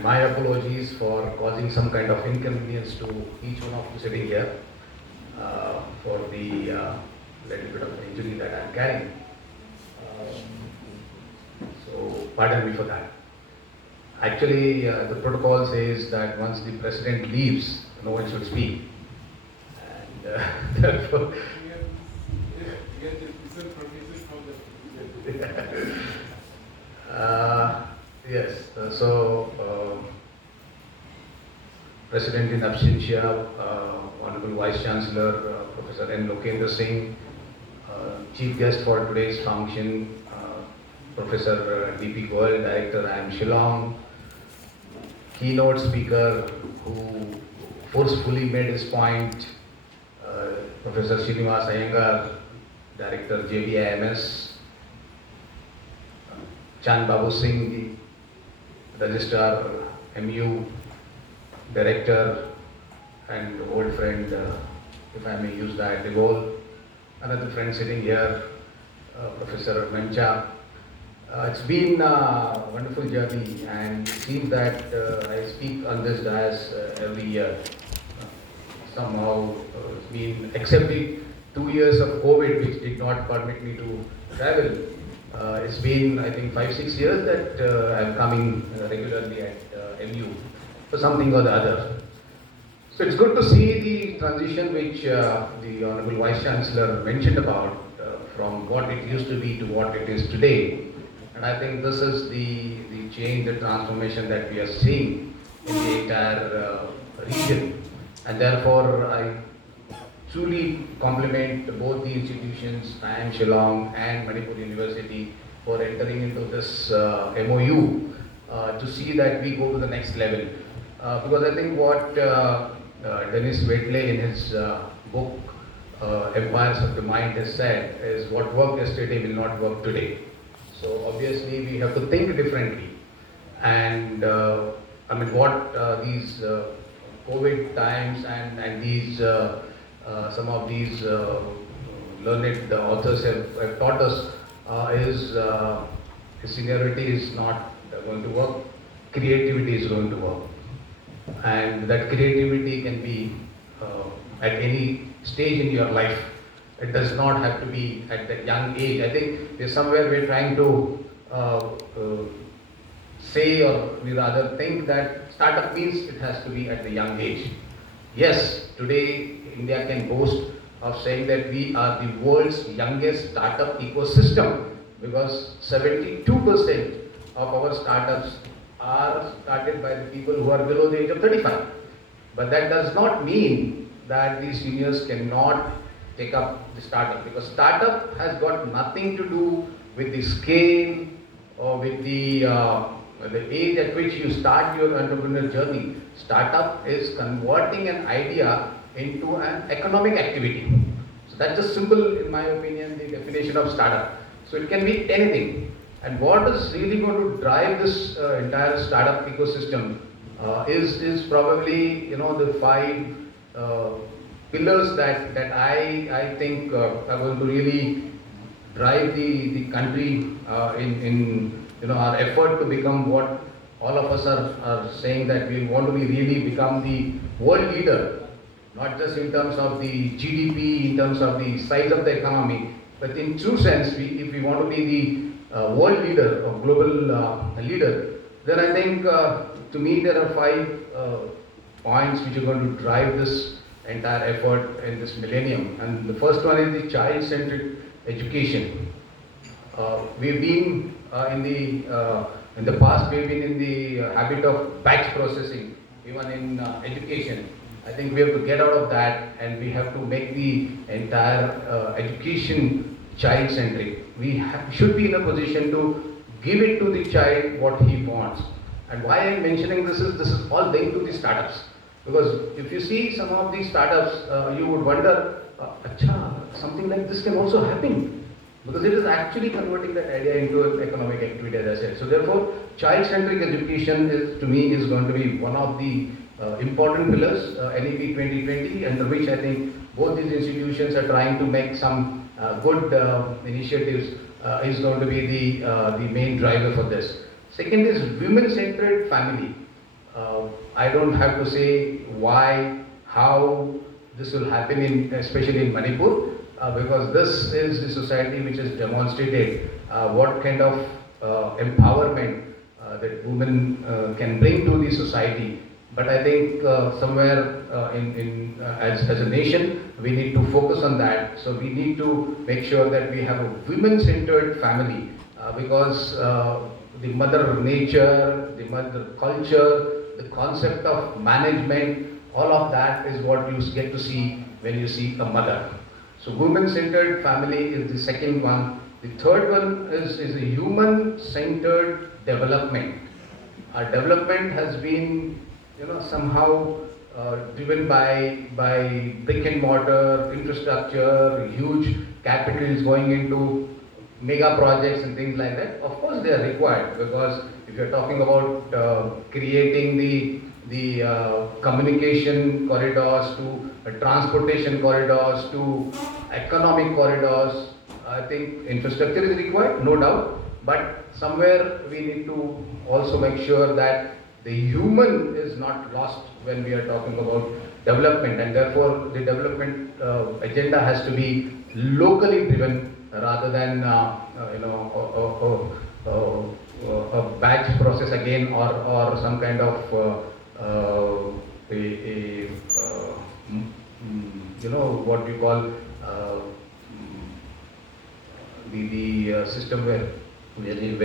And my apologies for causing some kind of inconvenience to each one of you sitting here for the little bit of injury that I'm carrying. So pardon me for that. Actually, the protocol says that once the president leaves, no one should speak. And therefore, yes, President in absentia, Honorable Vice Chancellor Professor N. Lokendra Singh, Chief Guest for today's function, Professor D.P. Goel, Director IIM Shillong, keynote speaker who forcefully made his point, Professor Srinivas Iyengar, Director JBIMS, Chan Babu Singh, Registrar MU, Director and old friend, if I may use that, Devol, another friend sitting here, Professor Mancha. It's been a wonderful journey, and it seems that I speak on this dais every year. Somehow it's been, except the 2 years of COVID which did not permit me to travel. It's been, I think, 5-6 years that I'm coming regularly at MU for something or the other. So it's good to see the transition which the Honorable Vice Chancellor mentioned about from what it used to be to what it is today. And I think this is the change, the transformation that we are seeing in the entire region. And therefore, I truly compliment both the institutions, IIM Shillong and Manipur University, for entering into this MOU to see that we go to the next level. Because I think what Dennis Waitley in his book, Empires of the Mind, has said is what worked yesterday will not work today. So obviously we have to think differently. And I mean, what these COVID times and these some of these learned authors have taught us is seniority is not going to work, creativity is going to work. And that creativity can be at any stage in your life. It does not have to be at that young age. I think there's somewhere we're trying to say, or we rather think that startup means it has to be at the young age. Yes, today India can boast of saying that we are the world's youngest startup ecosystem, because 72% of our startups are started by the people who are below the age of 35. But that does not mean that the seniors cannot take up the startup, because startup has got nothing to do with the scale or with the age at which you start your entrepreneurial journey. Startup is converting an idea into an economic activity. So that's just simple, in my opinion, the definition of startup. So it can be anything. And what is really going to drive this entire startup ecosystem is probably, the 5 pillars that I think are going to really drive the country in our effort to become what all of us are saying, that we want to really become the world leader, not just in terms of the GDP, in terms of the size of the economy, but in true sense, if we want to be the world leader or global leader, then I think to me there are 5 points which are going to drive this entire effort in this millennium. And the first one is the child-centric education. We've been in the past, we've been in the habit of batch processing, even in education. I think we have to get out of that, and we have to make the entire education child-centric. We should be in a position to give it to the child what he wants. And why I'm mentioning this is all linked to the startups. Because if you see some of these startups, you would wonder, something like this can also happen. Because it is actually converting that idea into an economic activity, as I said. So therefore, child-centric education to me is going to be one of the important pillars, NEP 2020, under which I think both these institutions are trying to make some good initiatives, is going to be the main driver for this. Second is women-centered family. I don't have to say why, how this will happen in, especially in Manipur, because this is the society which has demonstrated what kind of empowerment that women can bring to the society. But I think somewhere as a nation, we need to focus on that. So we need to make sure that we have a women-centered family, because the mother nature, the mother culture, the concept of management, all of that is what you get to see when you see a mother. So women-centered family is the second one. The third one is a human-centered development. Our development has been, somehow driven by brick and mortar infrastructure, huge capitals going into mega projects and things like that. Of course, they are required, because if you're talking about creating the communication corridors to transportation corridors to economic corridors, I think infrastructure is required, no doubt. But somewhere we need to also make sure that the human is not lost when we are talking about development, and therefore the development agenda has to be locally driven rather than a batch process again, or some kind of what we call the system where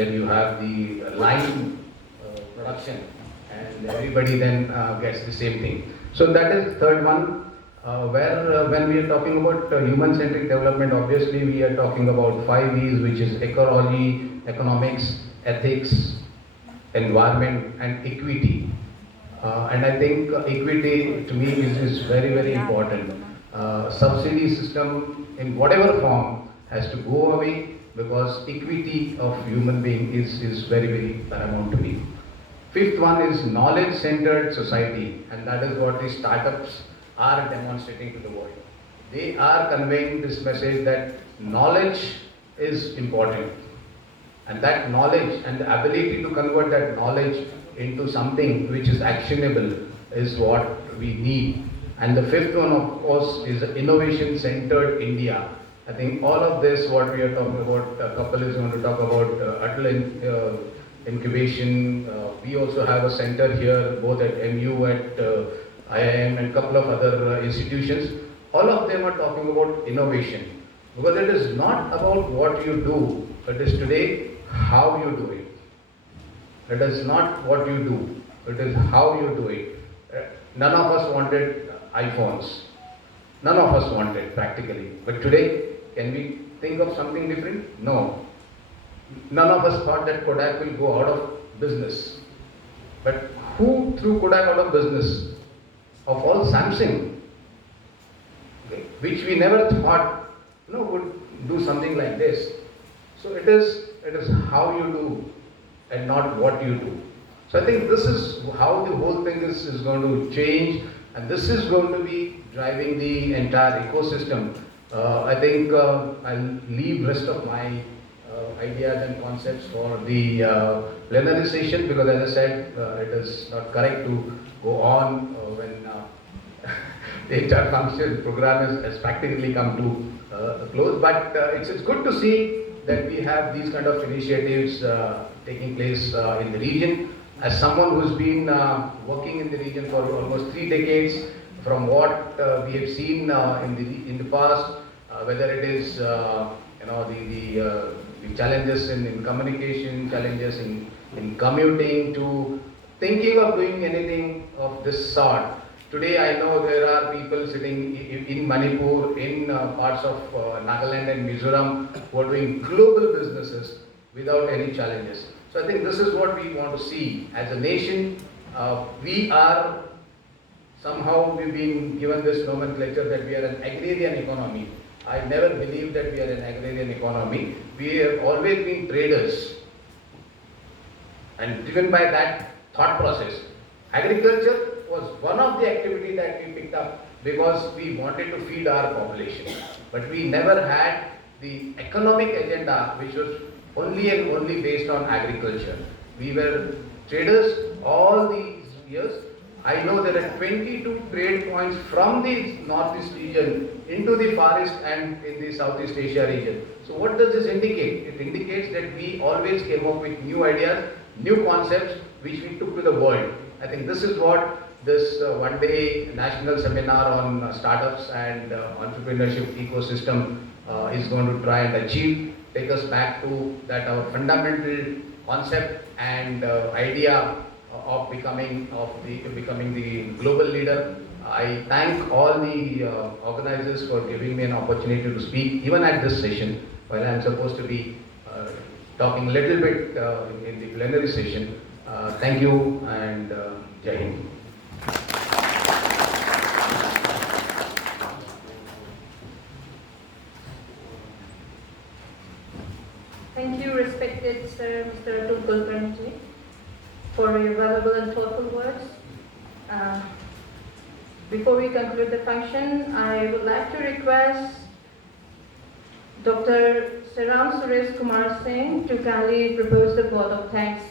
you have the line production and everybody then gets the same thing. So that is the third one. Where when we are talking about human-centric development, obviously we are talking about 5 E's, which is ecology, economics, ethics, environment, and equity. And I think equity to me is very, very important. Subsidy system in whatever form has to go away, because equity of human being is very, very paramount to me. Fifth one is knowledge-centered society, and that is what the startups are demonstrating to the world. They are conveying this message that knowledge is important, and that knowledge and the ability to convert that knowledge into something which is actionable is what we need. And the fifth one, of course, is innovation-centered India. I think all of this, what we are talking about, Kapil is going to talk about Atal incubation. We also have a center here, both at MU, at IIM, and a couple of other institutions. All of them are talking about innovation, because it is not about what you do, it is today how you do it. It is not what you do, it is how you do it. None of us wanted iPhones. None of us wanted, practically. But today, can we think of something different? No. None of us thought that Kodak will go out of business. But who threw Kodak out of business? Of all, Samsung, okay, which we never thought would do something like this. So it is how you do and not what you do. So I think this is how the whole thing is going to change, and this is going to be driving the entire ecosystem. I think I'll leave rest of my ideas and concepts for the plenary session, because as I said, it is not correct to go on when the HR function program has practically come to a close. But it's good to see that we have these kind of initiatives taking place in the region. As someone who's been working in the region for almost 3 decades, from what we have seen in the past, whether it is the challenges in communication, challenges in commuting, to thinking of doing anything of this sort. Today I know there are people sitting in Manipur, in parts of Nagaland and Mizoram, who are doing global businesses without any challenges. So I think this is what we want to see as a nation. We've been given this nomenclature that we are an agrarian economy. I never believed that we are an agrarian economy. We have always been traders, and driven by that thought process. Agriculture was one of the activities that we picked up because we wanted to feed our population. But we never had the economic agenda, which was only and only based on agriculture. We were traders all these years. I know there are 22 trade points from the northeast region into the Far East and in the Southeast Asia region. So what does this indicate? It indicates that we always came up with new ideas, new concepts which we took to the world. I think this is what this one-day national seminar on startups and entrepreneurship ecosystem is going to try and achieve. Take us back to that our fundamental concept and idea of becoming the global leader. I thank all the organizers for giving me an opportunity to speak even at this session while I am supposed to be talking a little bit in the plenary session. Thank you and Jai Hind. Thank you, respected Sir Mr. Atul Kulkarni, for your valuable and thoughtful words. Before we conclude the function, I would like to request Dr. Sriram Suresh Kumar Singh to kindly propose the vote of thanks